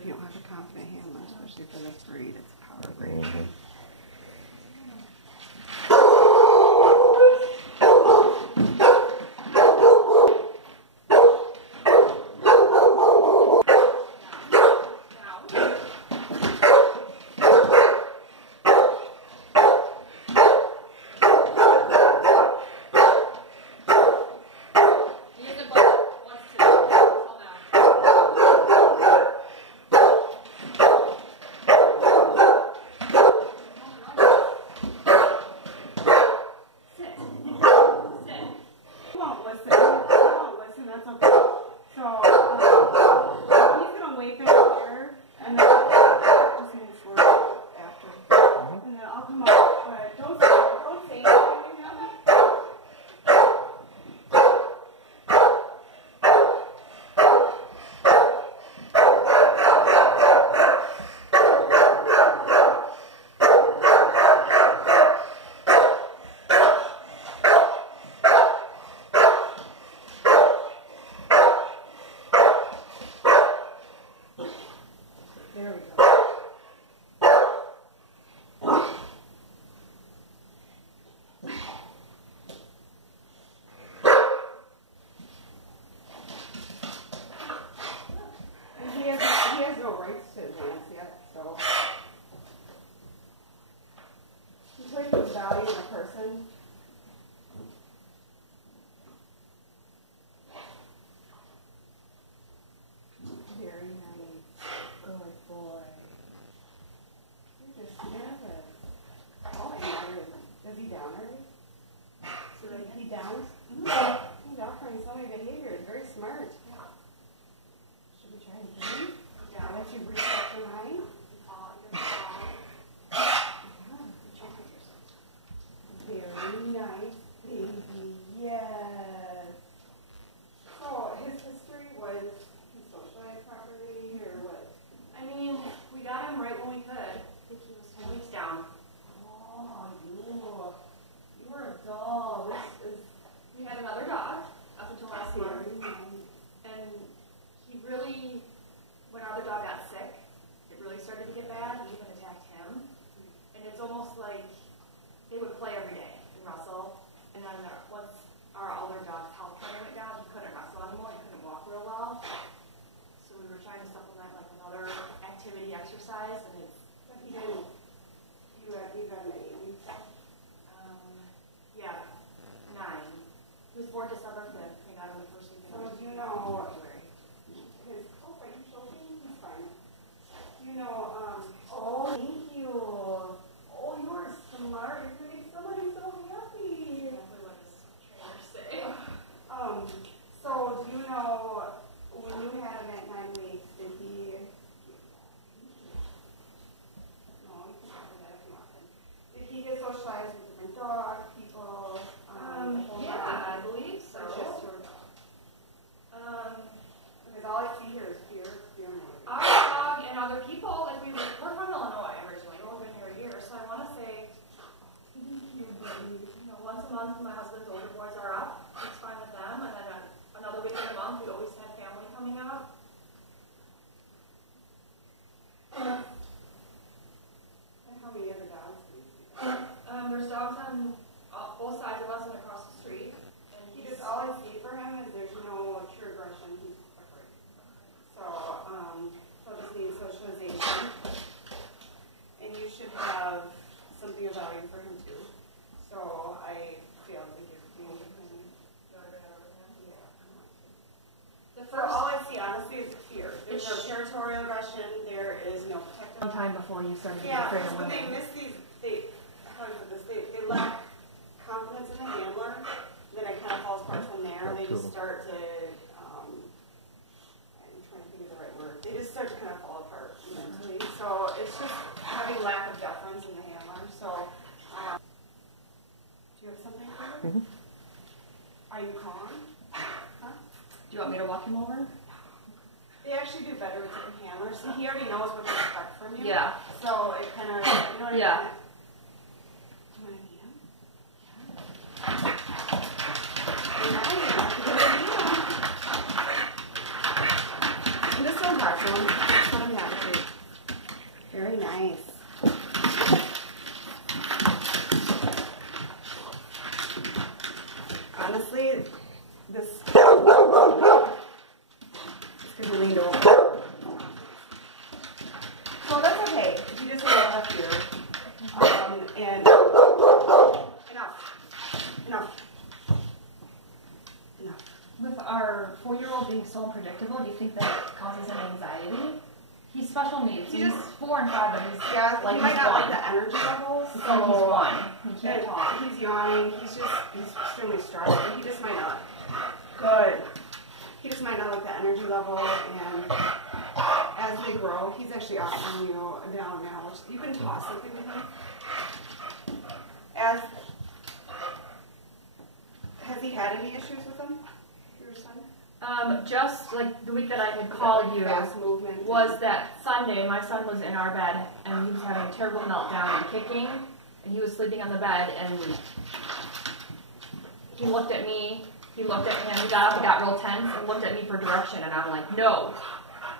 if you don't have a competent handler, especially for this breed. It's a power breed. Value in a person. Very nice. Good boy. You just nervous. Oh, does he down already? So like he downs? He's offering so many behaviors. Very smart. Should we try again? Yeah. I'll let you reset your mind. Very nice, baby. Yes. So his history was he socialized properly or what? I mean, we got him right when we could. I think he was 10 weeks down. Oh, you were a doll. We had another dog up until last month, and he really, when our other dog got sick, it really started to get bad. He even attacked him, and it's almost like they would play every day and wrestle, and then once our older dog's health kind of went down, he couldn't wrestle anymore, he couldn't walk real well, so we were trying to supplement like another activity exercise, and it's... You got an 8 weeks? Yeah, 9. He was born December 5th, we got him the first week. So do you know, oh, thank you. Oh, you are smart. You're going to make somebody so happy. Exactly what his trainers say. So do you know, when you had him at 9 weeks, did he... No, he can't have that from often. Did he get socialized with different dogs, people? Yeah, I believe so. Or just your dog? Because all I see here is fear mode. Our dog and other people, like we're from Illinois originally, we've been here a year, so I want to say, once a month my husband's older boys are up, it's fine with them, and then another week in a month we always have family coming out. And how many other dogs do you see? There's dogs on both sides of us and across the street. And He just, all I see for him is there's no true aggression. He's afraid. So, he'll just need socialization. And you should have something of value for him too. So, I feel like you're being with him. For all I see, honestly, is fear. There's no territorial aggression. There is no protective. Sometime before you started to get Yeah, afraid of when they women. miss these, they lack confidence in the handler. Then it kind of falls apart from there. They just start to, I'm trying to think of the right word. They just start to kind of fall apart mentally. So it's just having lack of deference in the handler. So, do you have something for her? Mm-hmm. Are you calm? Huh? Do you want me to walk him over? They actually do better with different handlers. So he already knows what to expect from you. Yeah. So it kind of, you know what I mean? Yeah. Do you want to meet him? This one hard for him. Just let him have it. nice. Honestly, this could be leaned over. So that's okay. He just went up here. And enough. With our 4-year-old being so unpredictable, do you think that causes him anxiety? He's special needs. He's 4 and 5, but he's like he might he's not 1. like the energy levels. So he's 1. He can't And talk. he's yawning. He's extremely stressed. But he just might not. Good. He just might not like the energy level. And as they grow, he's actually offering you down now, which you can toss something with him. Has he had any issues with him? Your son? Just like the week that I had called you Fast movement. was that Sunday. My son was in our bed and he was having a terrible meltdown and kicking, and he was sleeping on the bed, and he looked at me. He looked at him. He got up and got real tense and looked at me for direction, and I'm like, no,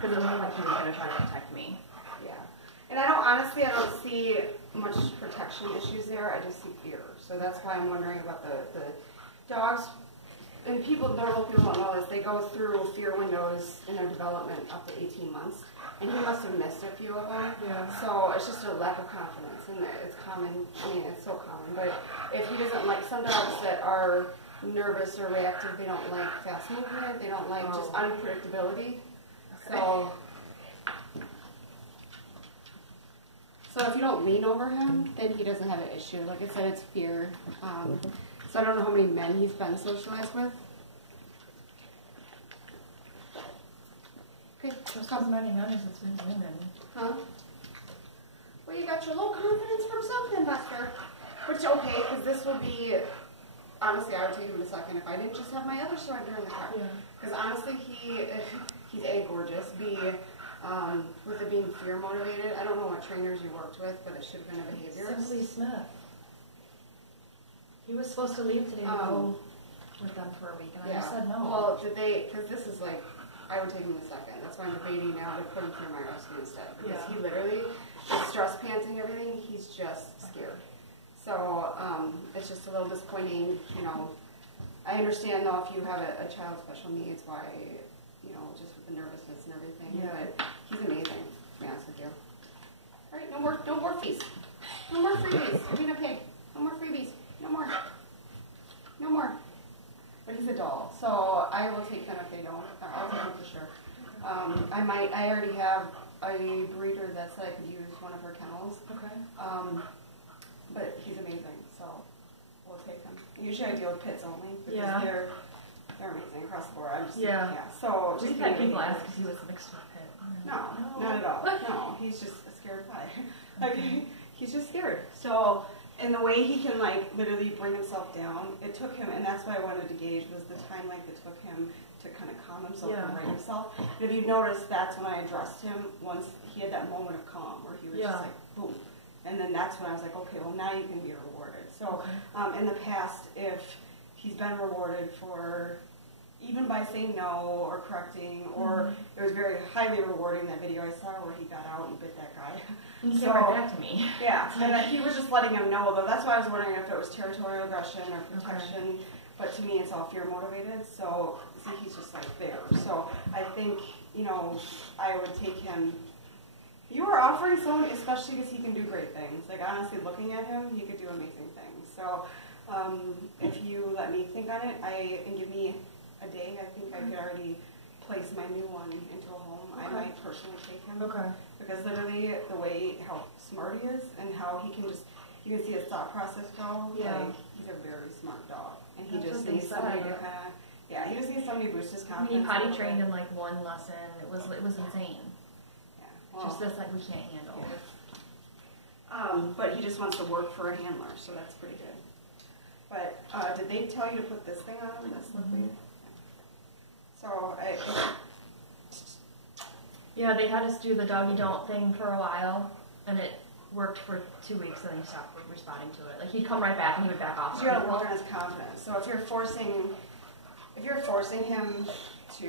because it looked like he was going to try to protect me. Yeah. And I don't see much protection issues there. I just see fear. So that's why I'm wondering about the dogs. And normal people don't know this, they go through fear windows in their development up to 18 months. And he must have missed a few of them. Yeah. So it's just a lack of confidence. And it's common. I mean, it's so common. But if he doesn't like some dogs that are nervous or reactive, they don't like fast movement, they don't like just unpredictability. So if you don't lean over him, then he doesn't have an issue. Like I said, it's fear. So I don't know how many men he's been socialized with. Okay, How many nuns it's been women? Huh? Well, you got your low confidence from something, Buster. Which, okay, because this will be, honestly, I would take him in a second if I didn't just have my other surrender in the car. Because honestly, he's A, gorgeous, B, with it being fear motivated. I don't know what trainers you worked with, but it should have been a behavior. Simply Smith. He was supposed to leave today to go with them for a week, and I just said no. Well, because this is like, I would take him in a second. That's why I'm debating now to put him through my rescue instead. Because he literally, with stress pants and everything, he's just scared. So it's just a little disappointing, you know. I understand though if you have a child with special needs, why, you know, just with the nervousness and everything. Yeah. But he's amazing, to be honest with you. All right, no more fees. No more freebies. Being a pig. No more freebies. No more. No more. But he's a doll, so I will take him if they don't. I'll take him for sure. I already have a breeder that said I could use one of her kennels. Okay. But he's amazing, so we'll take him. Usually I deal with pits only because they're amazing across the board. I'm just So We've had people ask if he was mixed with pit. No, not at all. No, he's just a scared guy. Like he's just scared. So. And the way he can, like, literally bring himself down, it took him, and that's what I wanted to gauge, was the time, like, it took him to kind of calm himself and bring himself. And if you notice, that's when I addressed him once he had that moment of calm, where he was just like, boom. And then that's when I was like, okay, well, now you can be rewarded. So in the past, if he's been rewarded for, even by saying no or correcting, or it was very highly rewarding, that video I saw where he got out and bit that guy. He came right back to me. Yeah, and he was just letting him know, though. That's why I was wondering if it was territorial aggression or protection. But to me, it's all fear motivated. So, see, he's just like there. So, I think, you know, I would take him. You are offering someone, especially because he can do great things. Like, honestly, looking at him, he could do amazing things. So, if you let me think on it, and give me a day, I think I could already place my new one into a home. I might personally take him. Okay. Because literally the way how smart he is and how he can just, you can see his thought process go. Like, he's a very smart dog. And he just needs somebody to kind of, he just needs somebody to boost his confidence. He potty trained in like one lesson. It was insane. Yeah. Well, just this like we can't handle. But he just wants to work for a handler, so that's pretty good. But did they tell you to put this thing on? This liquid? So yeah, they had us do the doggy don't thing for a while, and it worked for 2 weeks, and then he stopped responding to it. Like he'd come right back, and he would back off. You got to work on his confidence. So if you're forcing him to,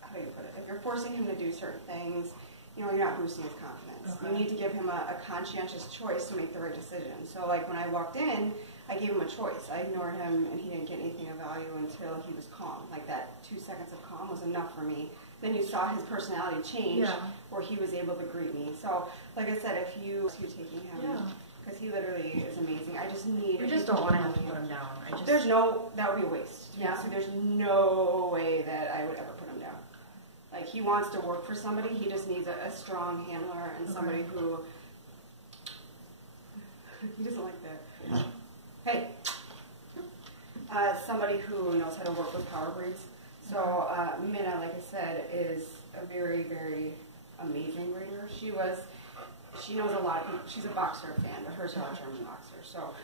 how do you put it? If you're forcing him to do certain things, you're not boosting his confidence. Okay. You need to give him a conscientious choice to make the right decision. So like when I walked in, I gave him a choice. I ignored him and he didn't get anything of value until he was calm. Like that 2 seconds of calm was enough for me. Then you saw his personality change where he was able to greet me. So like I said, if you taking him, because he literally is amazing. I just need. You just don't want to have to put him down. There's no, that would be a waste. Yeah, so there's no way that I would ever put him down. Like he wants to work for somebody, he just needs a strong handler and somebody who, he doesn't like that. Hey, somebody who knows how to work with power breeds. So Minna, like I said, is a very, very amazing breeder. She knows a lot of people. She's a boxer fan, but hers are a German boxer. So,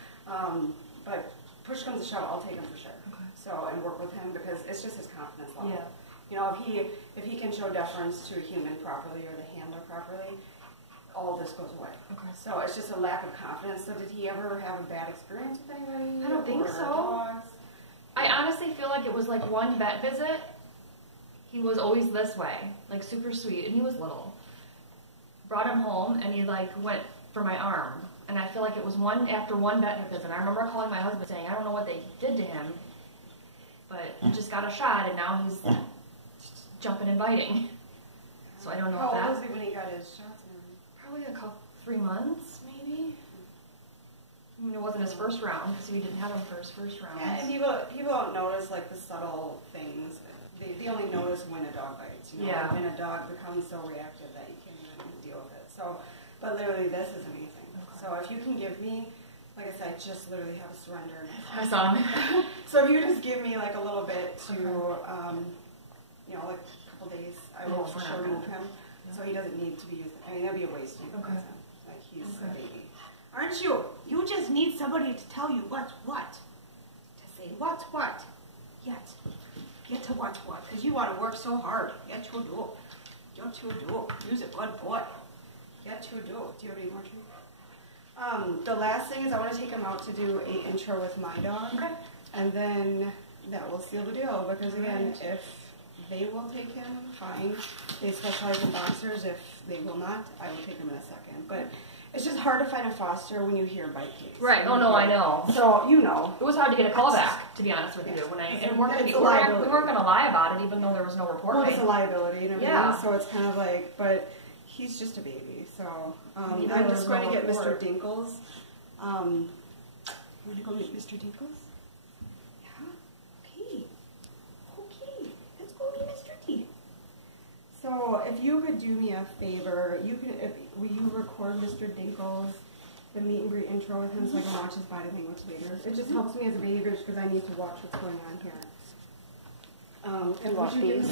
but push comes to shove, I'll take him for sure. Okay. So, and work with him because it's just his confidence level. Yeah. You know, if he can show deference to a human properly or the handler properly, all this goes away. Okay. So it's just a lack of confidence. So did he ever have a bad experience with anybody? I don't think or so. Dogs? I honestly feel like it was like one vet visit. He was always this way, like super sweet, and he was little. Brought him home, and he like went for my arm, and I feel like it was after one vet visit. I remember calling my husband saying, "I don't know what they did to him, but he just got a shot, and now he's jumping and biting." So I don't know How if that. old was he when he got his shots and everything? Probably 3 months, maybe. I mean, it wasn't his first round because we didn't have him for his first round. Yeah, and people don't notice like the subtle things. They only notice when a dog bites. You know, when a dog becomes so reactive that you can't even deal with it. So, but literally, this is amazing. Okay. So if you can give me, like I said, I just literally have a surrender. I saw him. So if you just give me like a little bit to, you know, like a couple days, I will for sure move him. Yeah. So he doesn't need to be used. I mean, that'd be a waste. Okay. Like he's a baby. Aren't you? You just need somebody to tell you what's what. To say what's what. Yet. Get to what's what. Because you want to work so hard. Yet you do. Yet you do. You's a good boy. Yet you do. Do you have any more to? The last thing is I want to take him out to do an intro with my dog. Okay. And then that will seal the deal. Because again, if they will take him, fine. They specialize in boxers. If they will not, I will take him in a second. But it's just hard to find a foster when you hear bite case. Right. Oh no, I know. So you know, it was hard to get a call back, to be honest with you. We weren't going to lie about it, even though there was no report. Well, it's a liability and everything. Yeah. So it's kind of like, but he's just a baby. So I'm just going to get Mr. Dinkles. You want to go meet Mr. Dinkles? Okay. Okay. Let's go meet Mr. D. So if you could do me a favor, will you record Mr. Dinkles, the meet and greet intro with him so I can watch his body language later? It just helps me as a behavior because I need to watch what's going on here. And watch these.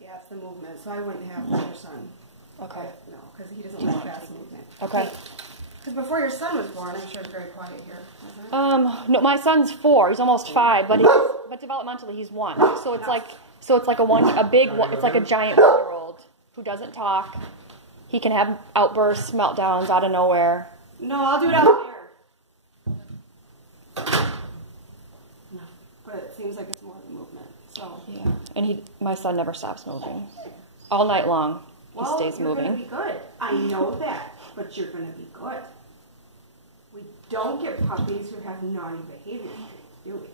Yeah, it's the movement. So I wouldn't have your son. Okay. No, because he doesn't like fast movement. Okay. Because before your son was born, I'm sure it's very quiet here. No, my son's 4. He's almost 5, but developmentally he's 1. So it's like it's like a giant 1-year-old who doesn't talk. He can have outbursts, meltdowns out of nowhere. No, I'll do it out there. No, but it seems like it's more the movement. So yeah, and my son never stops moving all night long. He stays moving. You're going to be good. I know that, but you're going to be good. We don't get puppies who have naughty behavior, do we?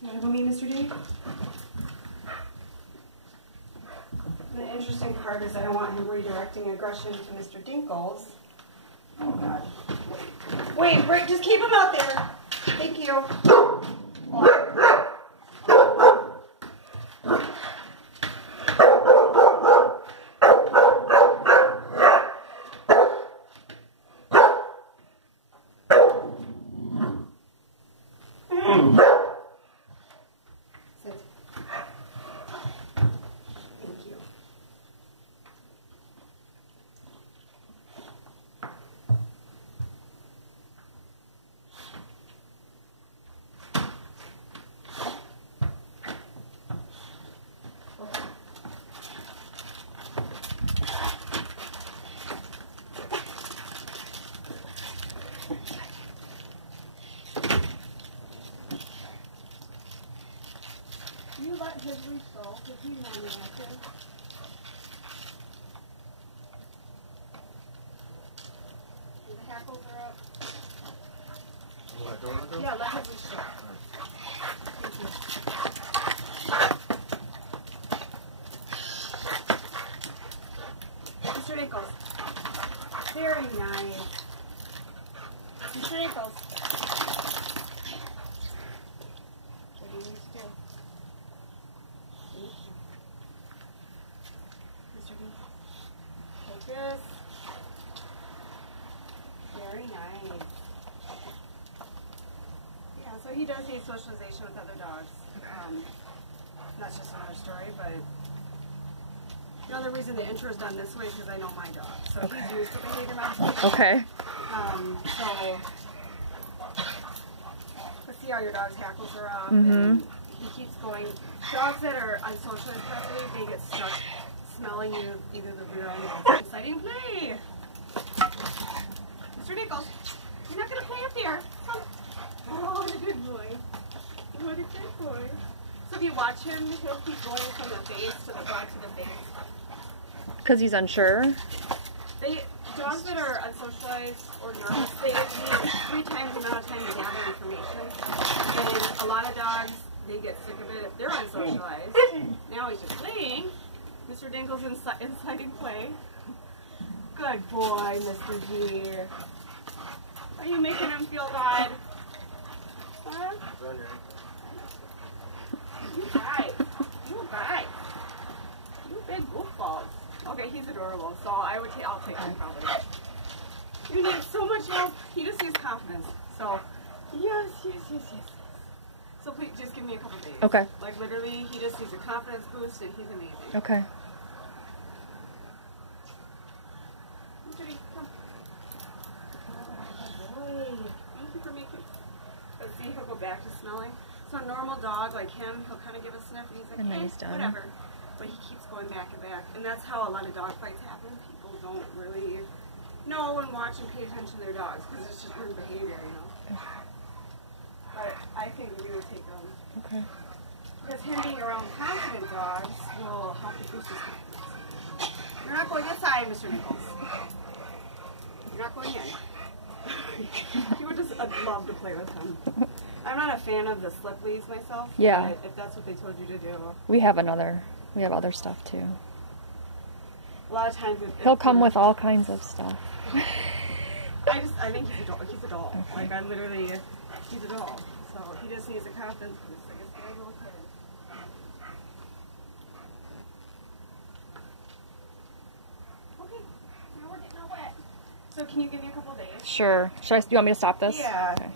You want to go meet Mr. D? The interesting part is I don't want him redirecting aggression to Mr. Dinkles. Oh, God. Wait, just keep him out there. Thank you. The hackles are up. Let go, let go. Yeah, let him reach down. Mr. Nichols. Very nice. Mr. Nichols. What do you need to do? Mr. Nichols. Take this. Very nice. Yeah, so he does need socialization with other dogs. That's just another story, but the other reason the intro is done this way is because I know my dog. So he's used to behavior modification. Okay. So let's see how your dog's hackles are up. And he keeps going. Dogs that are unsocialized properly, they get stuck smelling either the rear end or exciting play. Mr. Nichols, you're not going to play up there. Come. Oh, good boy. What a good boy. So if you watch him, he'll keep going from the base to the butt to the base. Because he's unsure. Dogs that are unsocialized or nervous, they need 3 times the amount of time to gather information. And a lot of dogs, they get sick of it if they're unsocialized. Now he's just playing. Mr. Dinkle's inciting play. Good boy, Mr. G. Are you making him feel good? Huh? You guys. You guys. You big goofballs. Okay, he's adorable, so I'll take him probably. You need so much help. He just needs confidence. So, yes. So please, just give me a couple days. Okay. Like literally, he just needs a confidence boost, and he's amazing. Okay. Judy, come. Thank you for making. Let's see, he'll go back to smelling. So a normal dog like him, he'll kind of give a sniff, and he's like, And then he's done. whatever. But he keeps going back and back, and that's how a lot of dog fights happen. People don't really know and watch and pay attention to their dogs because it's just learned behavior, you know. But I think we would take him. Okay. Because him being around confident dogs will help to boost his confidence. You're not going inside, Mr. Nichols. You're not going in. You would just love to play with him. I'm not a fan of the slip leads myself. Yeah. But if that's what they told you to do. We have other stuff too. A lot of times He'll come with all kinds of stuff. I think he's a doll. He's a doll. Okay. Like he's a doll. So he just needs a confidence boost. Like a scary little kid. Okay, now we're getting all wet. So can you give me a couple days? Sure. Do you want me to stop this? Yeah. Okay.